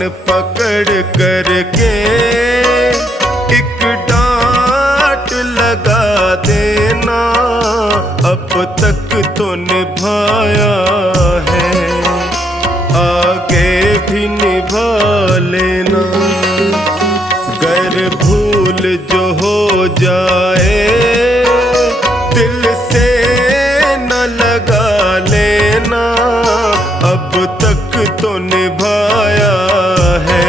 पकड़ करके एक डांट लगा देना, अब तक तो निभाया है, आगे भी निभा लेना। गर भूल जो हो जाए दिल से न लगा लेना, अब तक तो निभाया है,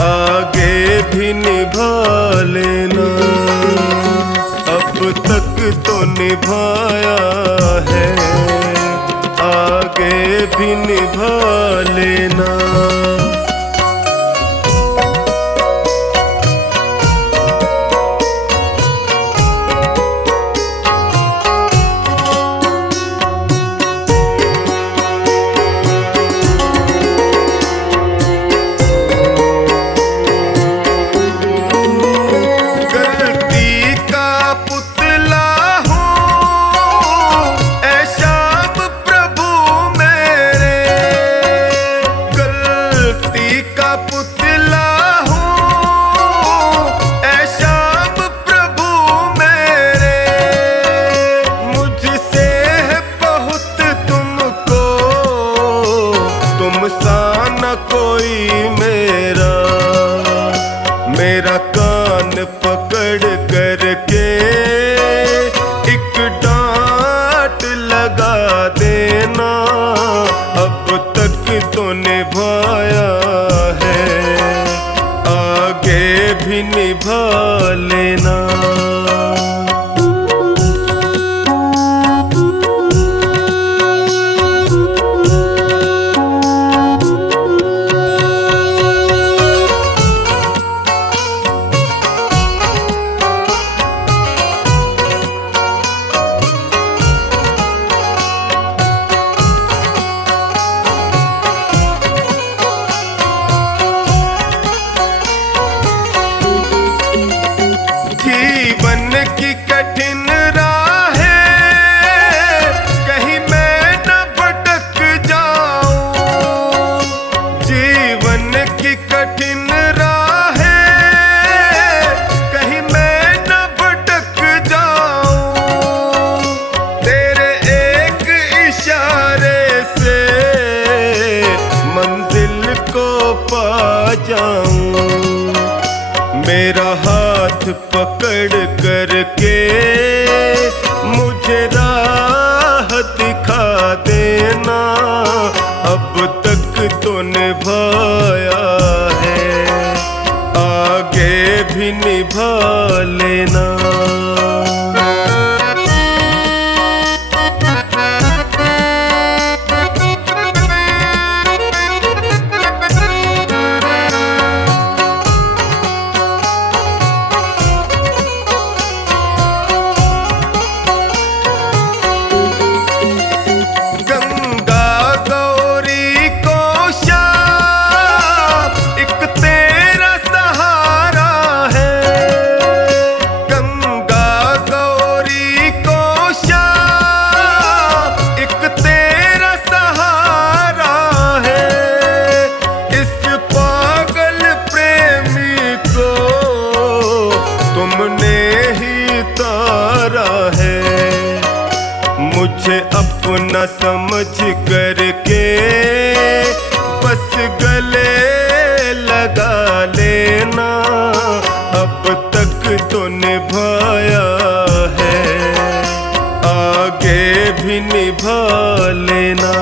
आगे भी निभा लेना। अब तक तो निभाया है, आगे भी निभा लेना। मेरा कान पकड़ करके एक डांट लगा देना, अब तक तो निभाया है, आगे भी निभा लेना। जीवन की कठिन राहें कहीं मैं न भटक जाऊं, जीवन की कठिन राहें कहीं मैं न भटक जाऊं, तेरे एक इशारे से मंजिल को पा जाऊं। मेरा हाथ पकड़ करके मुझे राह दिखा देना, अब तक तो निभाया है, आगे भी निभा लेना। मुझे अपना समझ करके बस गले लगा लेना, अब तक तो निभाया है, आगे भी निभा लेना।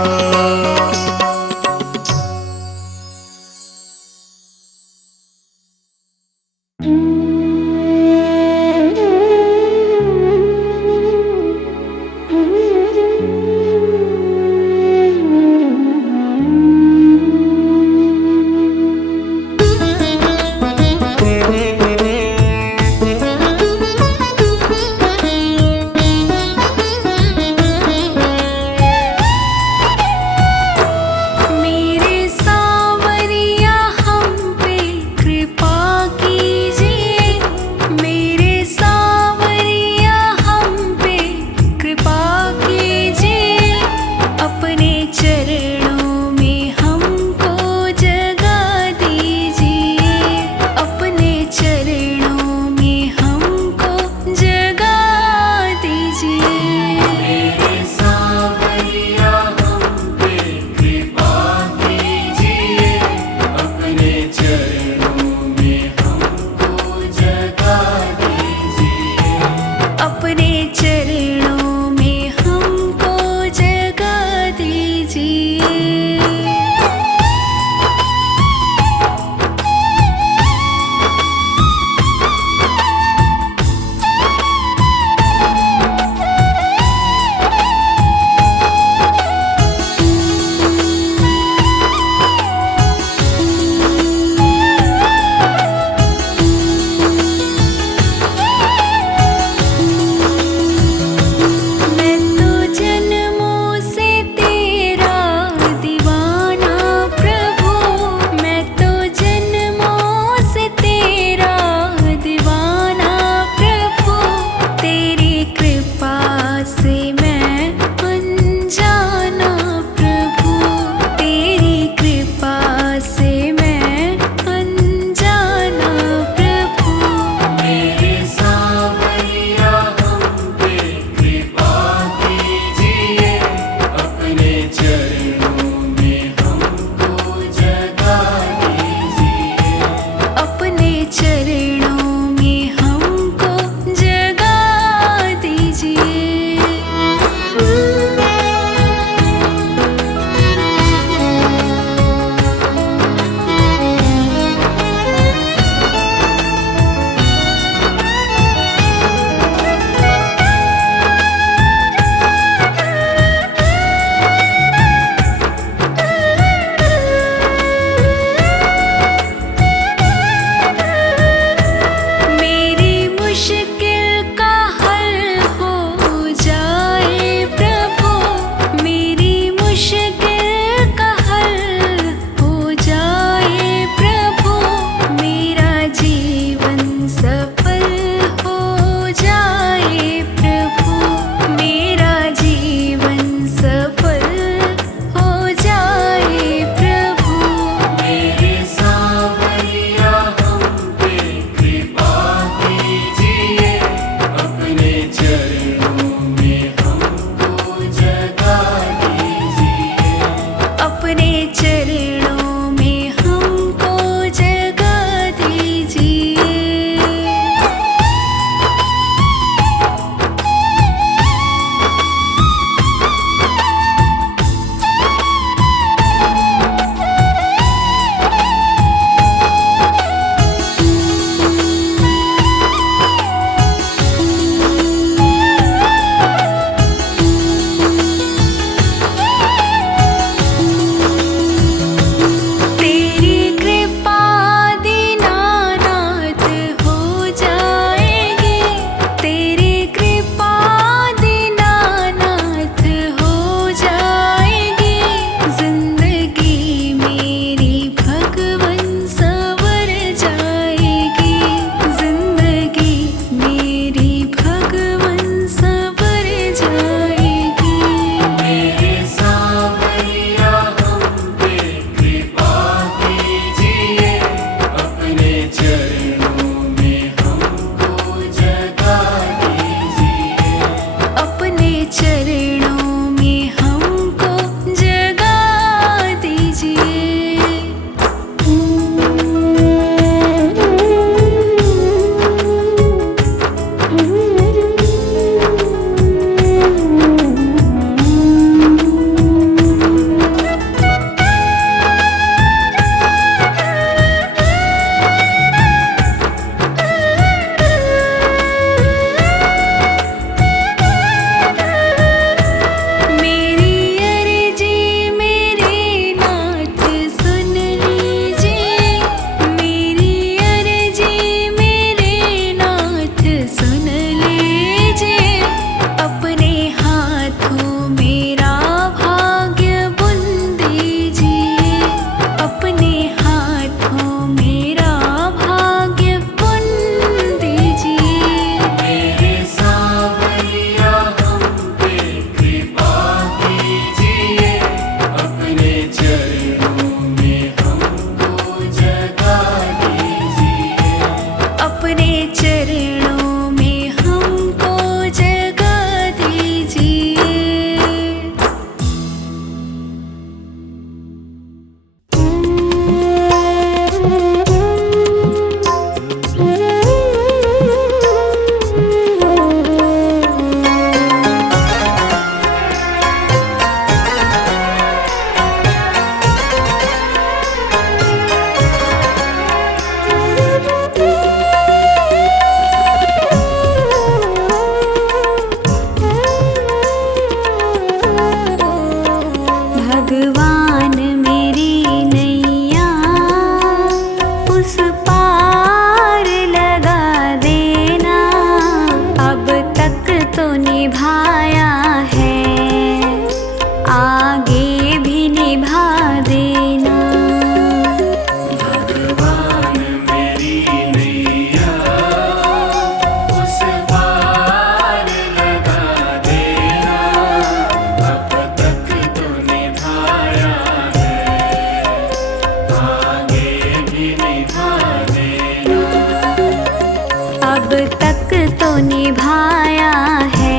तक तो निभाया है,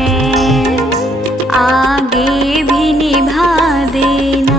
आगे भी निभा देना।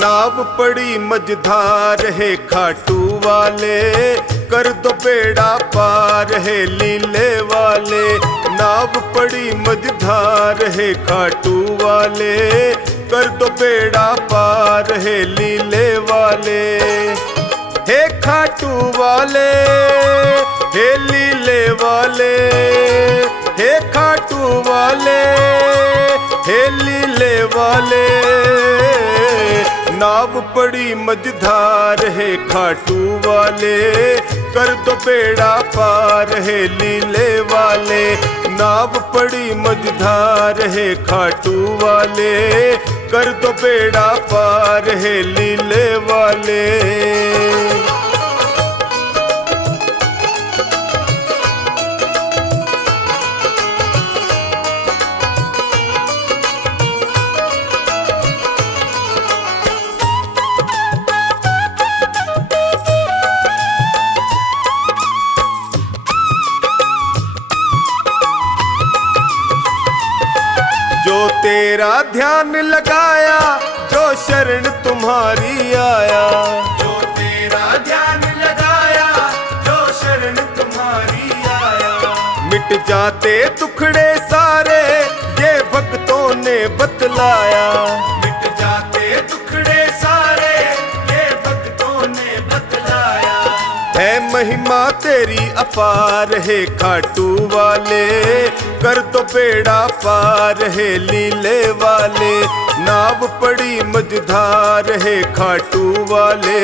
नाव पड़ी मझधार है खाटू वाले, कर दो बेड़ा पार है लीले वाले। नाव पड़ी मझधार है खाटू वाले, कर दो बेड़ा पार है लीले वाले। हे खाटू वाले, हे लीले वाले, हे खाटू वाले, हे लीले वाले। नाव पड़ी मझधार है खाटू वाले, कर दो बेड़ा पार है लीले वाले। नाव पड़ी मझधार है खाटू वाले, कर दो बेड़ा पार है लीले वाले। जो तेरा ध्यान लगाया, जो शरण तुम्हारी आया। जो तेरा ध्यान लगाया, जो शरण तुम्हारी आया। मिट जाते दुखड़े सारे, ये भक्तों ने बतलाया। मिट जाते दुखड़े सारे, ये भक्तों ने बतलाया। है महिमा तेरी अपार है खाटू वाले, कर दो बेड़ा पार है लीले वाले। नाव पड़ी मझधार है खाटू वाले,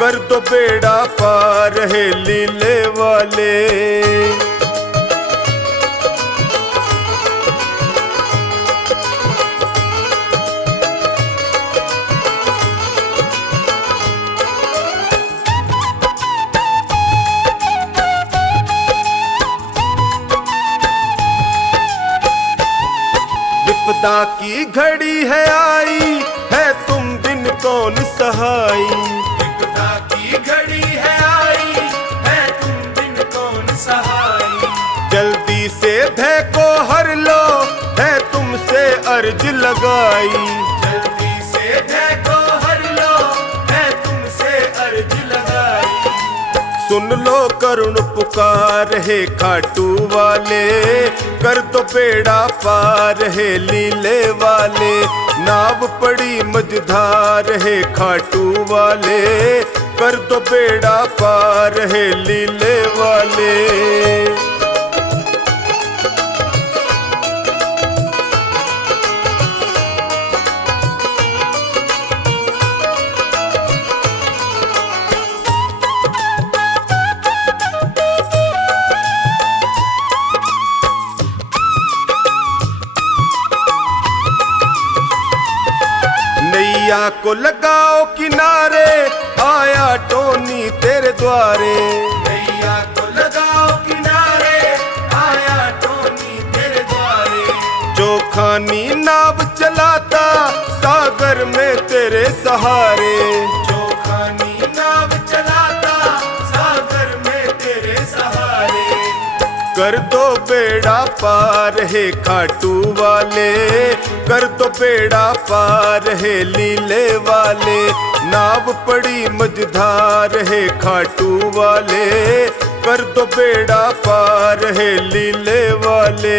कर दो बेड़ा पार है लीले वाले। विपदा की घड़ी है आई, है तुम बिन कौन सहाई। विपदा की घड़ी है आई, है तुम बिन कौन सहाई। जल्दी से भय को हर लो, है तुमसे अर्ज लगाई। जल्दी से भय को हर लो, है तुमसे अर्ज लगाई। सुन लो करुण पुकार है खाटू वाले, कर दो बेड़ा पार है लीले वाले। नाव पड़ी मझधार है खाटू वाले, कर दो बेड़ा पार है लीले वाले। नैया को लगाओ किनारे, आया टोनी तेरे द्वारे। नैया को लगाओ किनारे, आया टोनी तेरे द्वारे। जो खानी नाव चलाता, सागर में तेरे सहारे। जो खानी नाव चलाता, सागर में तेरे सहारे। कर दो बेड़ा पार है खाटू वाले, कर दो बेड़ा पार है लीले वाले। नाव पड़ी मझधार है खाटू वाले, कर दो बेड़ा पार है लीले वाले।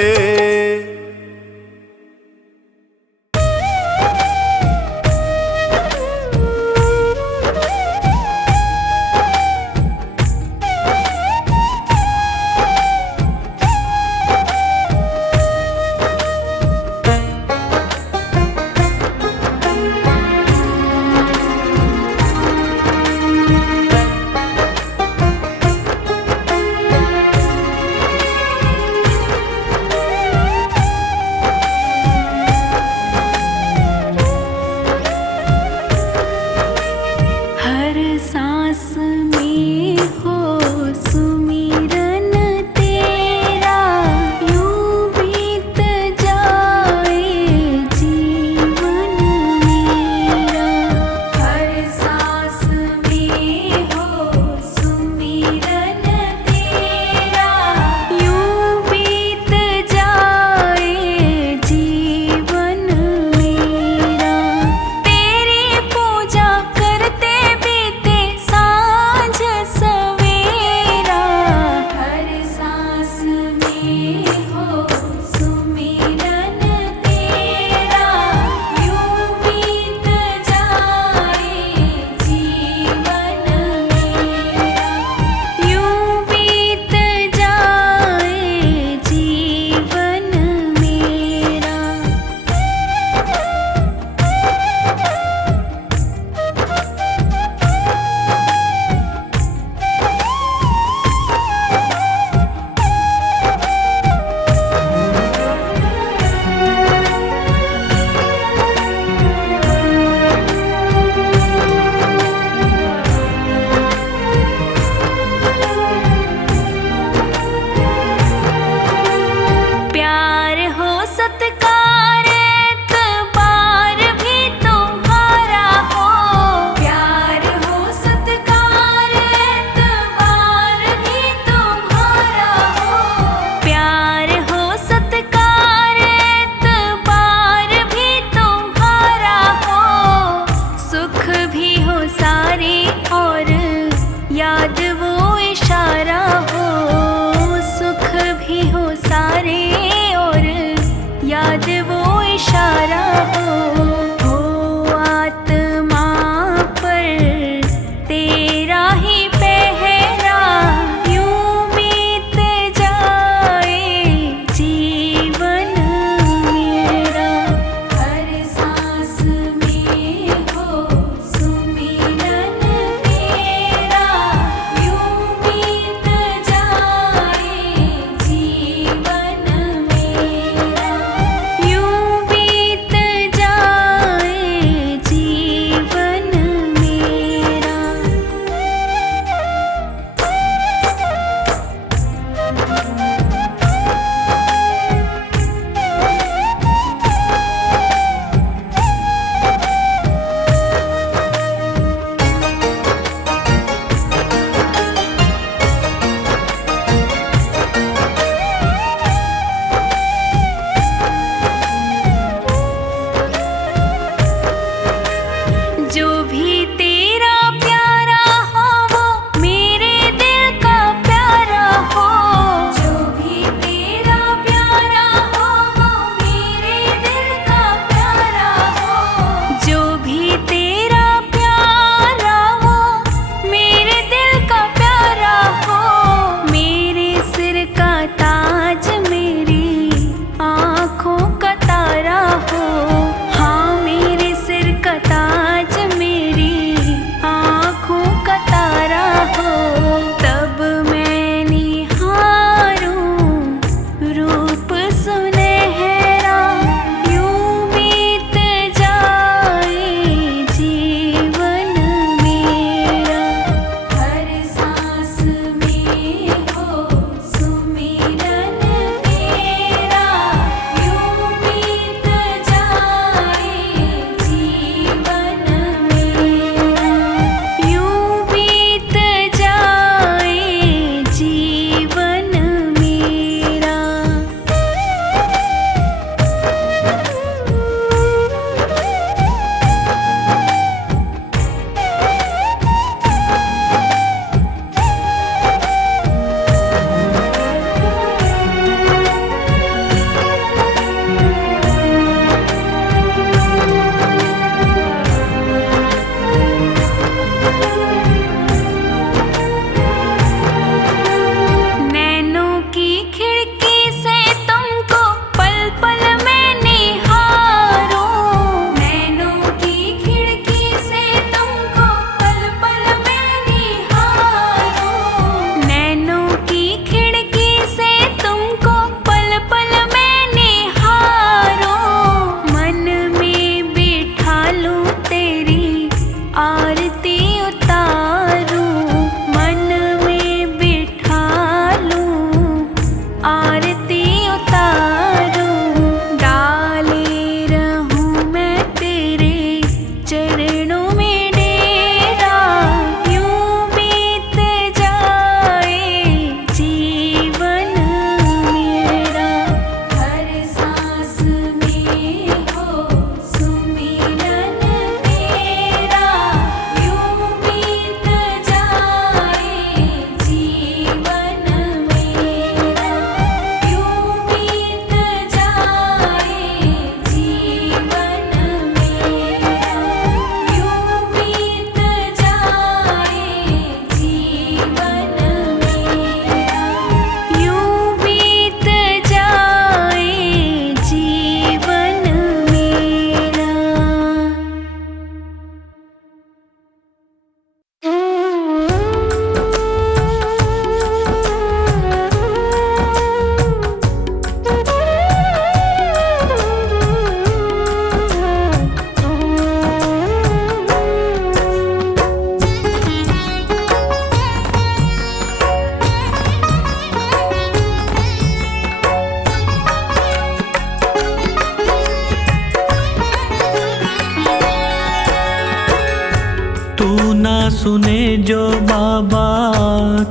सुने जो बाबा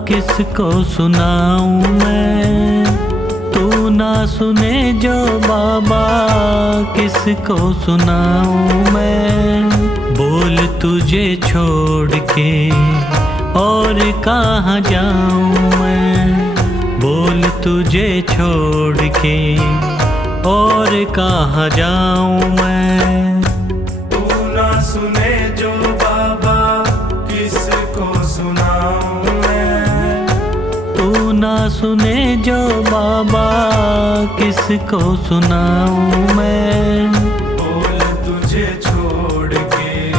किसको सुनाऊं मैं। तू ना सुने जो बाबा किसको सुनाऊं मैं। बोल तुझे छोड़ के और कहाँ जाऊं मैं। बोल तुझे छोड़ के और कहाँ जाऊं मैं। तू ना सुने जो बाबा किसको सुनाऊं मैं। तू ना सुने जो बाबा किसको सुनाऊं मैं। बोल तुझे छोड़ के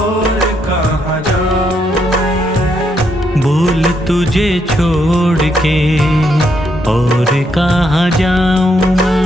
और कहाँ जाऊं मैं। बोल तुझे छोड़ के और कहाँ जाऊं मैं।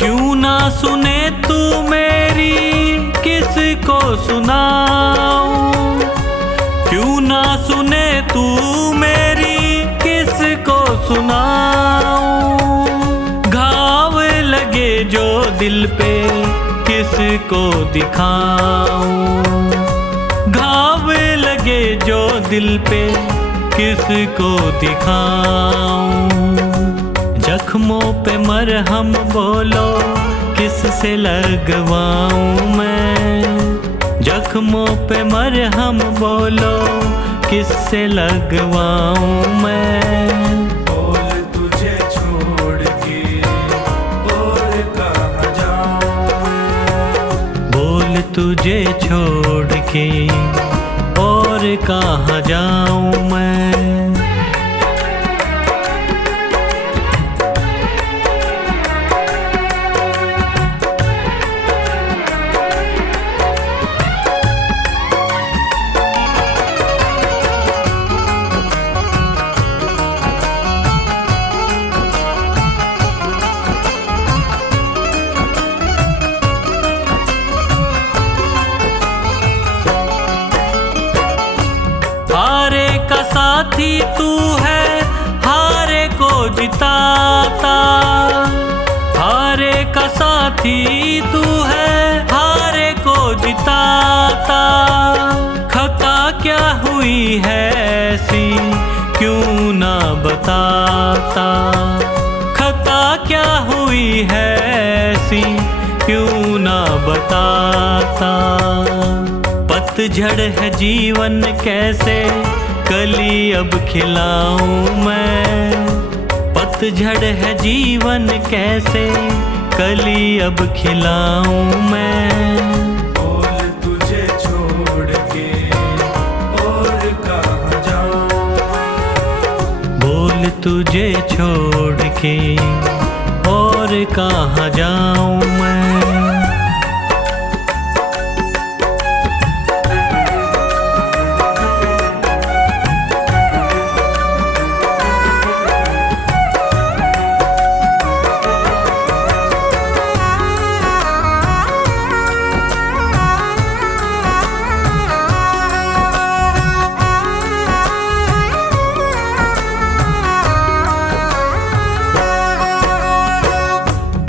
क्यों ना सुने तू मेरी किसको सुनाऊं। क्यों ना सुने तू मेरी किसको सुनाऊं। घाव लगे जो दिल पे किसको दिखाऊं। घाव लगे जो दिल पे किसको दिखाऊं। जख्मों पे मरहम बोलो किससे लगवाऊं मैं। जख्मों पे मरहम बोलो किससे लगवाऊं मैं। बोल तुझे छोड़ के और कहाँ जाऊं मैं। बोल तुझे छोड़ के और कहाँ जाऊं मैं। हारे का साथी तू है हारे को जिताता। हारे का साथी तू है हारे को जिताता। खता क्या हुई है ऐसी क्यों ना बताता। खता क्या हुई है ऐसी क्यों ना बताता। पतझड़ है जीवन कैसे कली अब खिलाऊं मैं। पतझड़ है जीवन कैसे कली अब खिलाऊं मैं। बोल तुझे छोड़ के और कहाँ जाऊं मैं। बोल तुझे छोड़ के और कहाँ जाऊं मैं।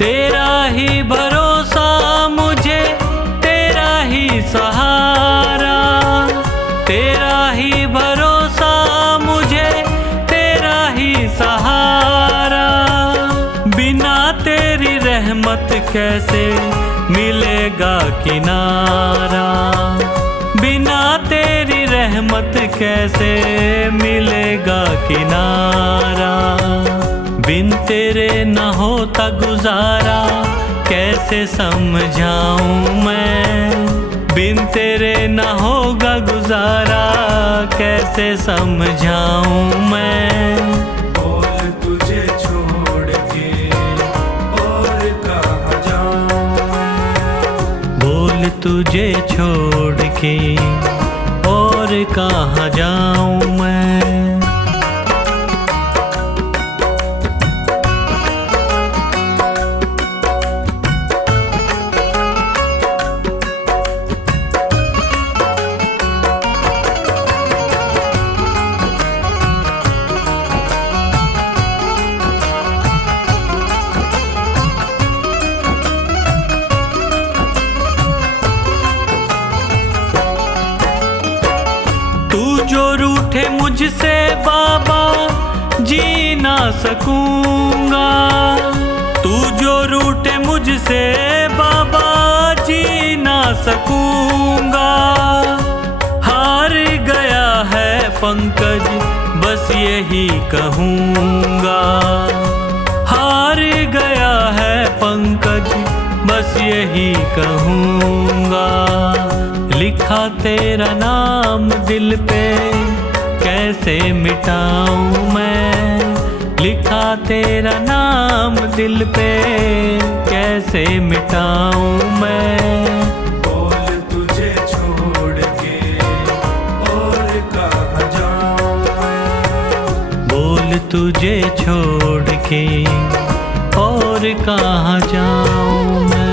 तेरा ही भरोसा मुझे तेरा ही सहारा। तेरा ही भरोसा मुझे तेरा ही सहारा। बिना तेरी रहमत कैसे मिलेगा किनारा। बिना तेरी रहमत कैसे मिलेगा किनारा। बिन तेरे न होता गुजारा कैसे समझाऊं मैं। बिन तेरे न होगा गुजारा कैसे समझाऊं मैं। बोल तुझे छोड़ के और कहाँ जाऊं मैं। बोल तुझे छोड़ के और कहाँ जाऊं मैं। जो रूठे मुझसे बाबा जी ना सकूंगा, तू जो रूठे मुझसे बाबा जी ना सकूंगा। हार गया है पंकज बस यही कहूँगा, हार गया है पंकज बस यही कहूँगा। लिखा तेरा नाम दिल पे कैसे मिटाऊँ मैं, लिखा तेरा नाम दिल पे कैसे मिटाऊँ मैं। बोल तुझे छोड़ के और कहाँ जाऊँ मैं, बोल तुझे छोड़ के और कहाँ जाऊँ मैं।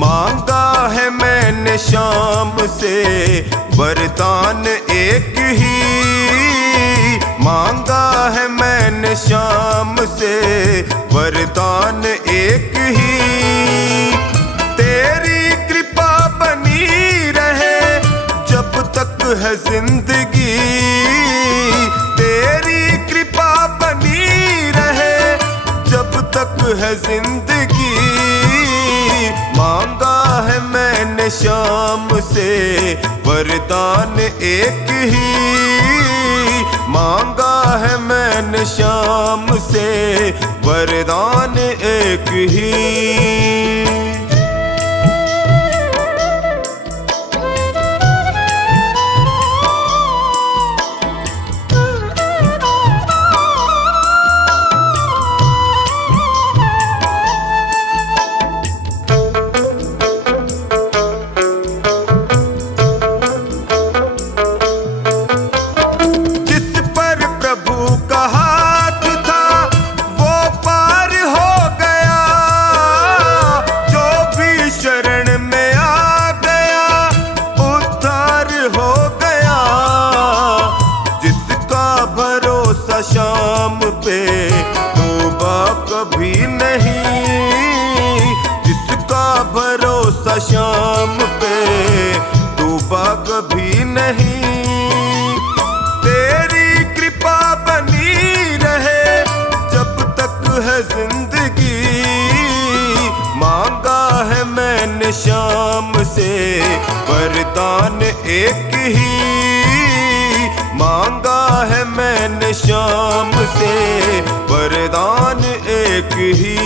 मांगा है मैंने शाम से वरदान एक ही, मांगा है मैंने शाम से वरदान एक ही। तेरी कृपा बनी रहे जब तक है जिंदगी, तेरी कृपा बनी रहे जब तक है जिंदगी। मांगा है मैंने शाम से वरदान एक ही, मांगा है मैंने शाम से वरदान एक ही। शाम पे तौबा कभी नहीं, जिसका भरोसा शाम पे तौबा कभी नहीं। तेरी कृपा बनी रहे जब तक है जिंदगी, मांगा है मैंने शाम से वरदान एक ही, मांगा है मैंने शाम से वरदान एक ही।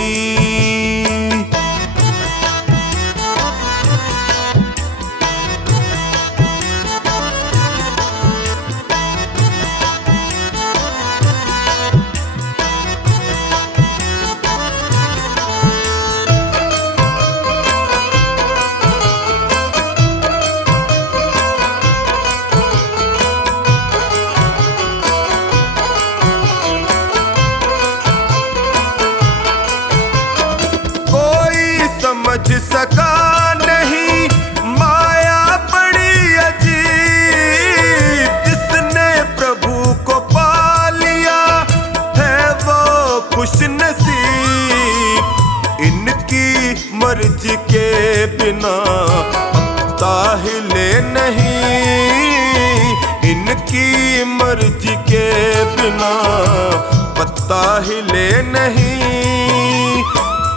समझ सका नहीं माया बड़ी अजीब, जिसने प्रभु को पा लिया है वो खुश नसीब। इनकी मर्जी के बिना पत्ता हिले नहीं, इनकी मर्जी के बिना पत्ता हिले नहीं।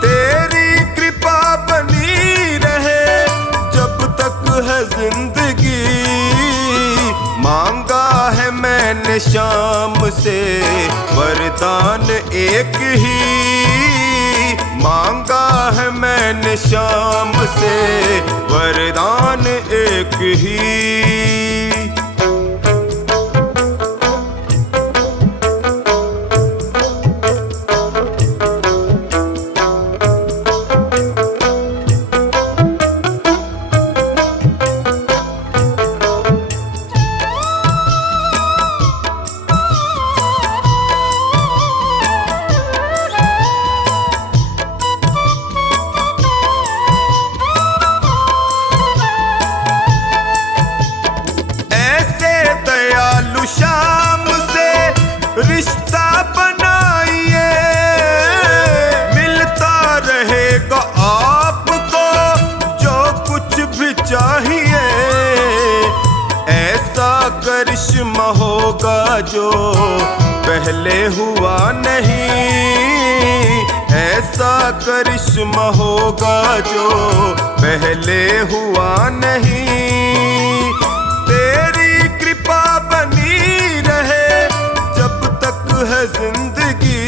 तेरी कृपा बनी रहे जब तक है जिंदगी, मांगा है मैंने शाम से वरदान एक ही, मांगा है मैंने शाम से वरदान एक ही। होगा जो पहले हुआ नहीं, ऐसा करिश्मा होगा जो पहले हुआ नहीं। तेरी कृपा बनी रहे जब तक है जिंदगी,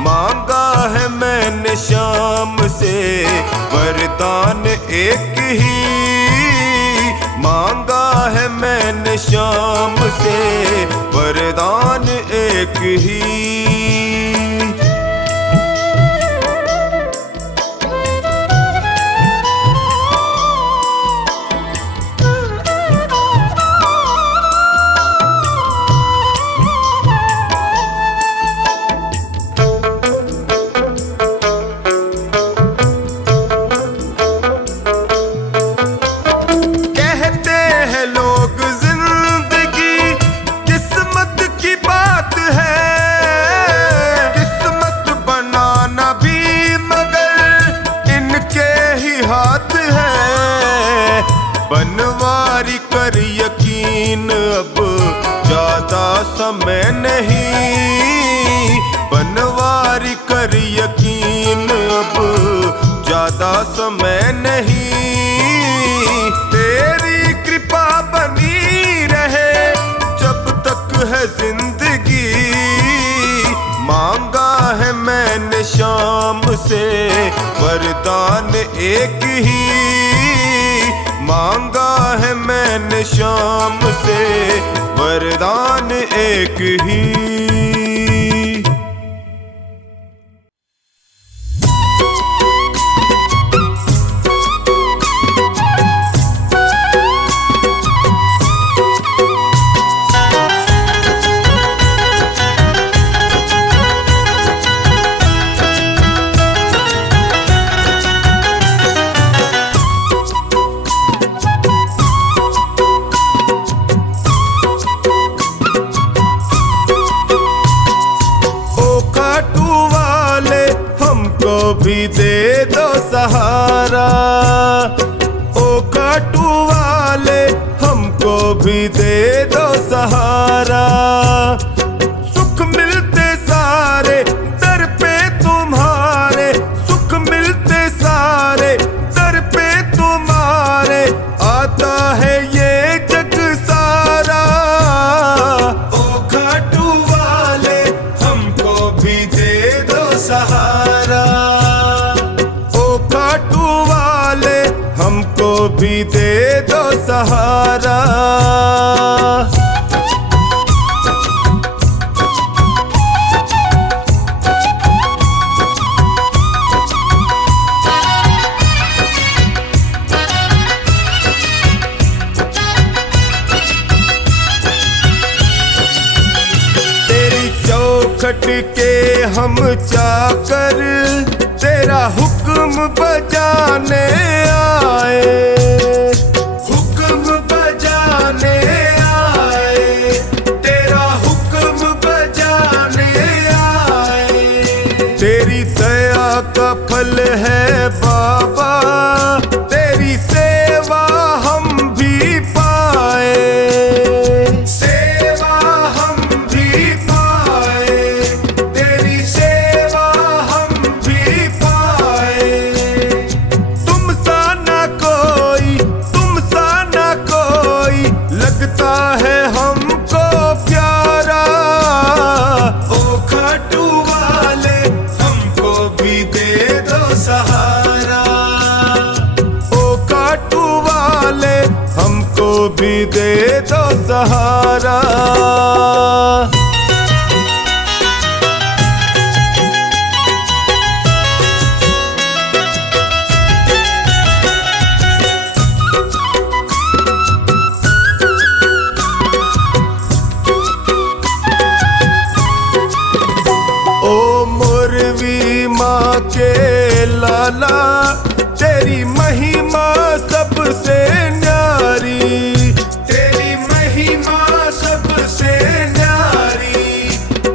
मांगा है मैंने शाम से वरदान एक ही, मांगा है मैंने शाम से वरदान एक ही। बनवारी कर यकीन अब ज्यादा समय नहीं, बनवारी कर यकीन अब ज्यादा समय नहीं। तेरी कृपा बनी रहे जब तक है जिंदगी, मांगा है मैंने शाम से वरदान एक ही, मांगा है मैंने शाम से वरदान एक ही। भी दे दो सहारा, ओ काटू वाले हमको भी दे दो सहारा। सुख मिलते सारे दर पे तुम्हारे, सुख मिलते सारे दर पे तुम्हारे, आता है ये जग सारा। ओ काटू वाले हमको भी दे दो सहारा, हमको भी दे दो सहारा। तेरी चौखट के हम चाकर, तेरा हुक्म बजाने आए, हुक्म बजाने आए, तेरा हुक्म बजाने आए। तेरी दया का फल है बाबा, तेरी सेवा हम भी पाए, सेवा हम भी पाए, तेरी सेवा हम भी पाए। तुम सा ना कोई, तुम सा ना कोई लगता है हमको प्यारा। ओ खाटू वाले हमको भी दे दो सहारा, ओ खाटू वाले हमको भी दे दो सहारा। माँ के लाला तेरी महिमा सबसे न्यारी, तेरी महिमा सबसे न्यारी,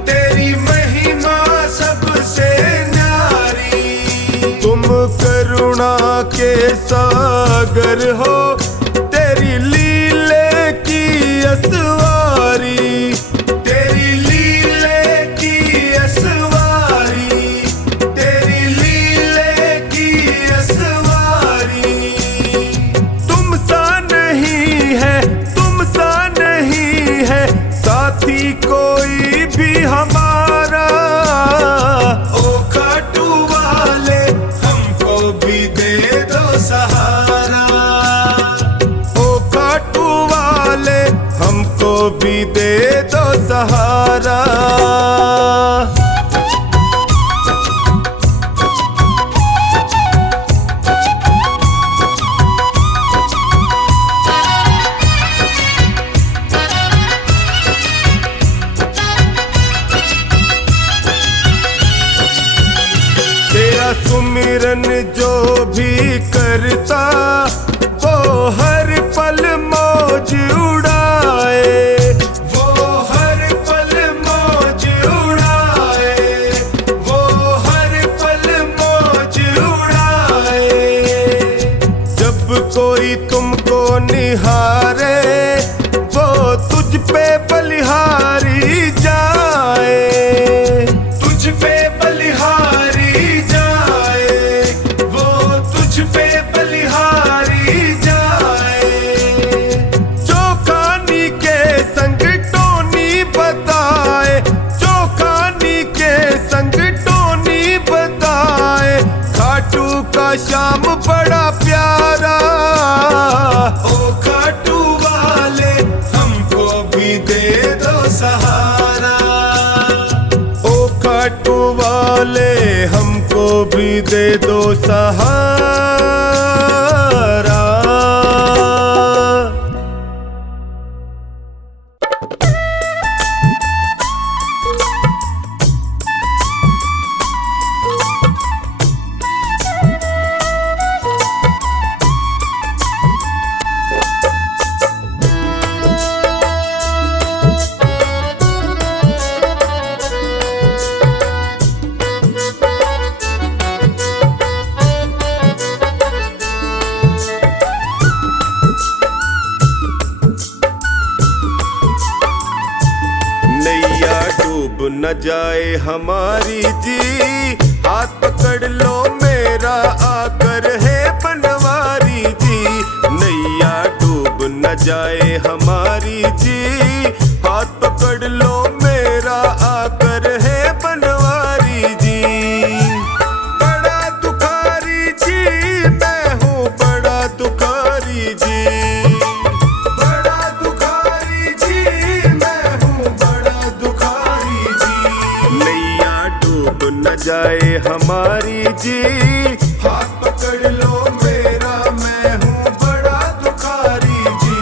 तेरी महिमा सबसे न्यारी। तुम करुणा के सागर हो, तेरी लीले की असवारी। सहारा। ओ खाटू वाले हमको भी दे दो सहारा। सुमिरन जो भी करता वो हर पल मौज उड़ाए, वो हर पल मौज उड़ाए, वो हर पल मौज उड़ाए। जब कोई तुमको निहारे वो तुझ पे बलिहारी जाए, तुझ पे बलिहारी पे बलिहारी जाए। जो खानी के संग टोनी बताए, जो खानी के संग टोनी बताए, खाटू का शाम बड़ा प्यारा। ओ खाटू वाले हमको भी दे दो सहारा। ओ खाटू वाले हमको भी दे दो सहारा। न जाए हमारी जी, हाथ पकड़ लो मेरा आकर है बनवारी जी। नैया डूब न जाए हमारी जी, हाथ पकड़ लो मेरा आकर है बनवारी जी। बड़ा दुखारी जी मैं हूँ, बड़ा दुखारी जी, बड़ा दुखारी जी मैं हूँ, बड़ा दुखारी जी। नैया डूब न जाए हमारी जी, हाथ पकड़ लो मेरा मैं हूँ बड़ा दुखारी जी।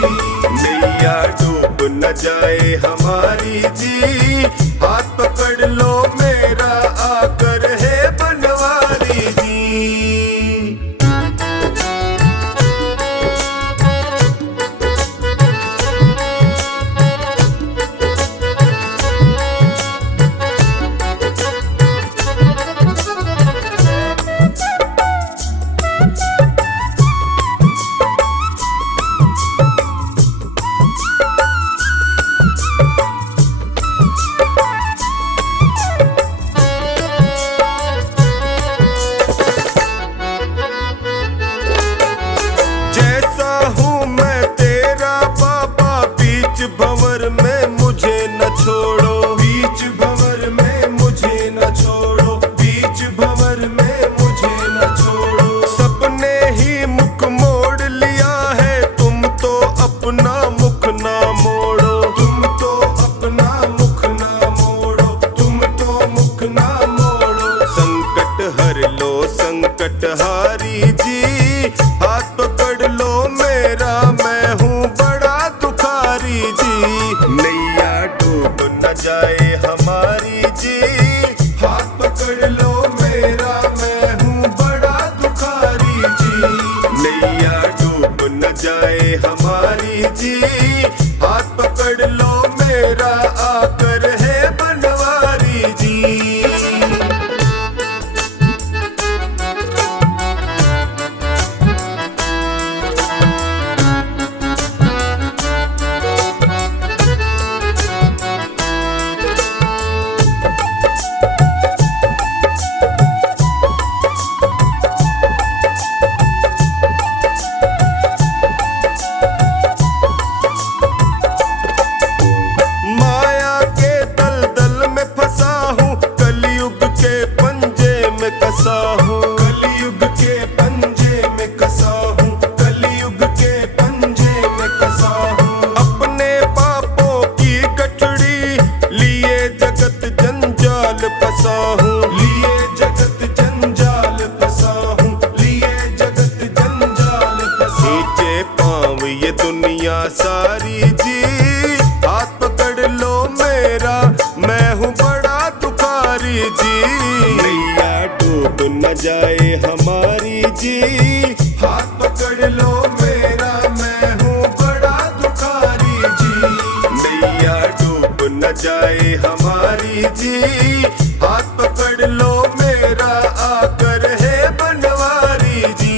नैया डूब न जाए हमारी जी, हाथ पकड़ लो मेरा आकर है बनवारी जी। भंवर में मुझे न छोड़ो, बीच भंवर में मुझे न छोड़ो, बीच भंवर में मुझे न छोड़ो। सबने ही मुख मोड़ लिया है, तुम तो अपना मुख ना मोड़ो, तुम तो अपना मुख ना मोड़ो, तुम तो मुख ना मोड़ो। संकट हर लो संकट हारी जी, हाथ पकड़ लो मेरा मैं हूँ बड़ा दुखारी जी। नैया डूब न जाए हमारी जी, हाथ पकड़ लो मेरा मैं हूँ बड़ा दुखारी जी। नैया डूब न जाए हमारी जी, हाथ पकड़ लो मेरा आकर है बनवारी जी। हाथ पकड़ लो मेरा, मैं हूँ बड़ा दुखारी जी। नैया डूब न जाए हमारी जी, हाथ पकड़ लो मेरा, आकर है बनवारी जी।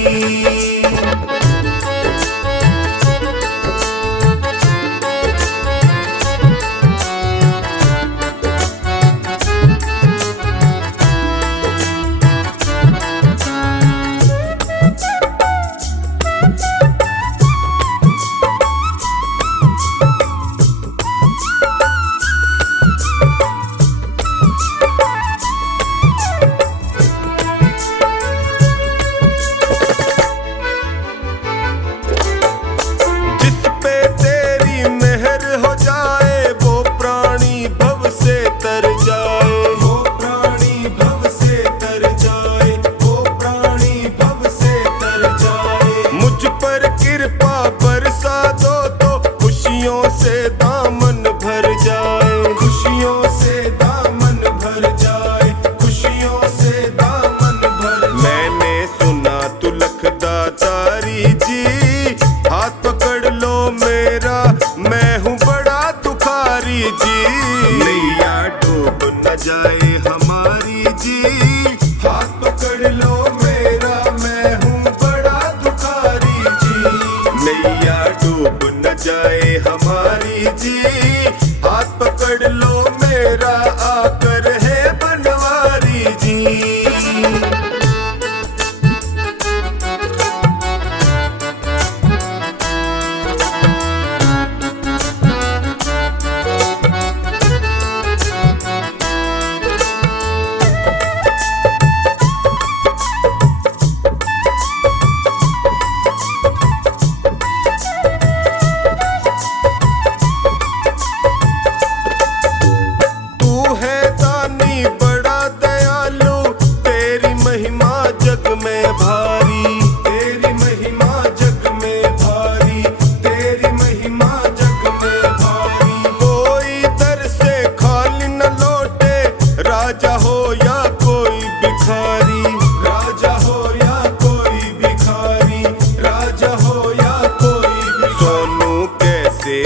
नैया डूब न जाए हमारी जी, हाथ पकड़ लो मेरा, मैं हूँ बड़ा दुखारी जी। नैया डूब न जाए हमारी जी, हाथ पकड़ लो मेरा, आकर है बनवारी जी।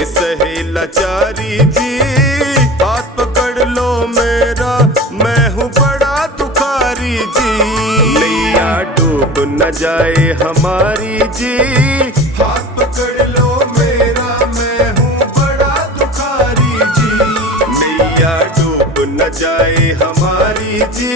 सहे लाचारी जी, हाथ पकड़ लो मेरा, मैं हूँ बड़ा दुखारी जी। नैया डूब न जाए हमारी जी, हाथ पकड़ लो मेरा, मैं हूँ बड़ा दुखारी जी। नैया डूब न जाए हमारी जी,